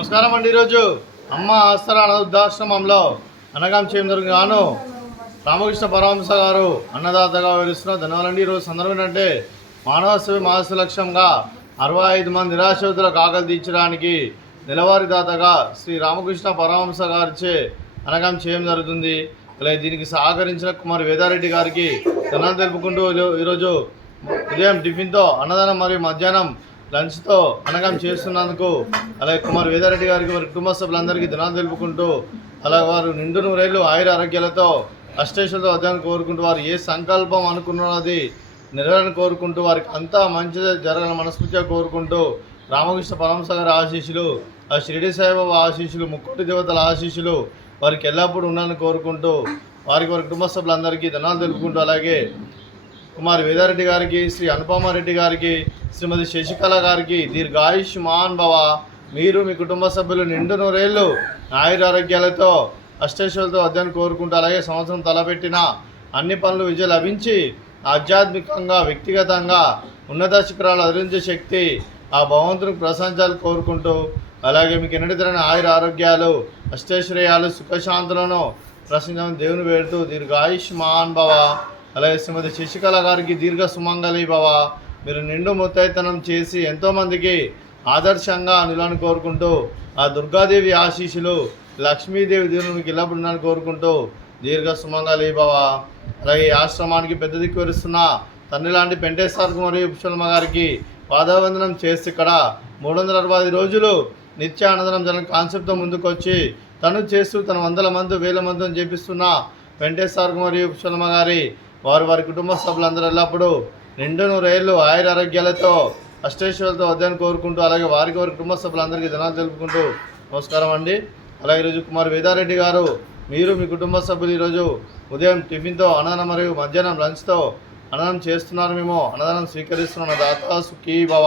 నమస్కారం అండి. ఈరోజు అమ్మ ఆస్తర వృద్ధాశ్రమంలో అన్నగాం చేయడం గాను రామకృష్ణ పరమహంస గారు అన్నదాతగా వివరిస్తున్న ధన్యవాదాలండి. ఈరోజు సందర్భం ఏంటంటే మానవ సేవ మాస లక్ష్యంగా 65 మంది నిరాశ్రితులకు ఆకలి తీర్చడానికి నెలవారీ దాతగా శ్రీ రామకృష్ణ పరమహంస గారిచే అన్నగాం చేయడం జరుగుతుంది. అలాగే దీనికి సహకరించిన కుమార్ వేదారెడ్డి గారికి ధన్యవాదాలు తెలుపుకుంటూ ఈరోజు ఉదయం టిఫిన్తో అన్నదానం మరియు మధ్యాహ్నం లంచ్తో అన్నగాం చేస్తున్నందుకు అలాగే కుమార్ వేదారెడ్డి గారికి వారి కుటుంబ సభ్యులందరికీ ధన్యవాదాలు తెలుపుకుంటూ అలాగే వారు నిండు నూరేళ్ళు ఆయుర ఆరోగ్యాలతో అష్టైశ్వర్యంతో అధ్యయనం కోరుకుంటూ వారు ఏ సంకల్పం అనుకున్నది నెరవేరని కోరుకుంటూ వారికి అంతా మంచిగా జరగాలని మనస్ఫూర్తిగా కోరుకుంటూ రామకృష్ణ పరమహంస గారి ఆశీస్సులు ఆ షిరిడి సాయిబాబా ఆశీస్సులు ముక్కోటి దేవతల ఆశీస్సులు వారికి ఎల్లప్పుడూ ఉండాలని కోరుకుంటూ వారి కుటుంబ సభ్యులందరికీ ధన్యవాదాలు తెలుపుకుంటూ అలాగే కుమార్ వేదారెడ్డి గారికి శ్రీ అనుపమారెడ్డి గారికి శ్రీమతి శశికళ గారికి దీర్ఘాయుష్మాన్ భవ, మీరు మీ కుటుంబ సభ్యులు నిండు నూరేళ్ళు ఆయురారోగ్యాలతో అష్టైశ్వర్యాలతో అధ్యయనం కోరుకుంటూ అలాగే సంవత్సరం తలపెట్టిన అన్ని పనులు విజయం లభించి ఆధ్యాత్మికంగా వ్యక్తిగతంగా ఉన్నత శిఖరాలు అధిరించే శక్తి ఆ భగవంతునికి ప్రశంసాలు కోరుకుంటూ అలాగే మీకు ఎన్నటితరమైన ఆయుర ఆరోగ్యాలు అష్టైశ్వర్యాలు సుఖశాంతులను ప్రశంసలను దేవుని వేడుతూ దీర్ఘాయుష్మాన్ భవ. అలాగే శ్రీమతి శశికళ గారికి దీర్ఘ సుమంగళి భవ, మీరు నిండు ముత్తైతనం చేసి ఎంతోమందికి ఆదర్శంగా నిలని కోరుకుంటూ ఆ దుర్గాదేవి ఆశీస్సులు లక్ష్మీదేవి దేవుని మీకు ఇల్లబడినని కోరుకుంటూ దీర్ఘ సుమంగళి భవ. అలాగే ఈ ఆశ్రమానికి పెద్ద దిక్కు వరిస్తున్న తండ్రి లాంటి పెంటేశ్వర్ మరియు పుష్పలమ్మ గారికి పాదావందనం చేసి ఇక్కడ 365 రోజులు నిత్య అన్నదానం జరగని కాన్సెప్ట్తో ముందుకు వచ్చి తను చేస్తూ తన వందల మంది వేల మందిని చేపిస్తున్న పెంటేశ్వర్ మరియు పుష్పలమ్మ గారి వారి కుటుంబ సభ్యులందరూ ఎల్లప్పుడూ నిండు నూరేళ్ళు ఆయుర ఆరోగ్యాలతో అష్టైశ్వర్యాలతో అధ్యయనం కోరుకుంటూ అలాగే వారి కుటుంబ సభ్యులందరికీ ధన్యవాదాలు తెలుపుకుంటూ నమస్కారం అండి. అలాగే ఈరోజు కుమార్ వేదారెడ్డి గారు మీరు మీ కుటుంబ సభ్యులు ఈరోజు ఉదయం టిఫిన్తో అన్నదానం మరియు మధ్యాహ్నం లంచ్తో అన్నదానం చేస్తున్నారు. మేము అన్నదానం స్వీకరిస్తున్నాం. దాత సుఖీ భవ.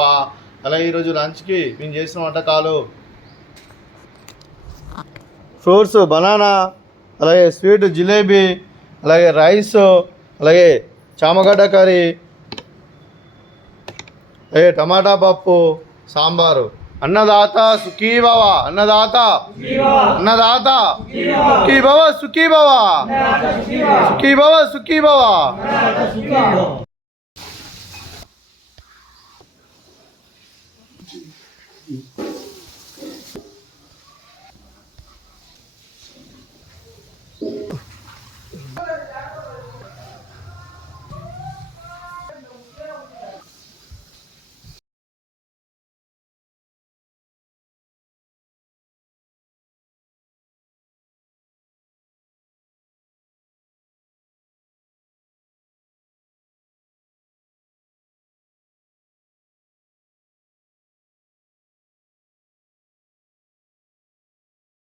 అలాగే ఈరోజు లంచ్కి మేము చేసిన వంటకాలు ఫ్రూట్స్ బనానా, అలాగే స్వీట్ జిలేబీ, అలాగే రైస్, అలాగే చామగడ్డ కర్రీ, అలాగే టమాటా పప్పు, సాంబారు. అన్నదాత సుఖీ భవ, అన్నదాత అన్నదాత సుఖీ భవ, సుఖీ భవ, సుఖీ భవ, సుఖీ భవ.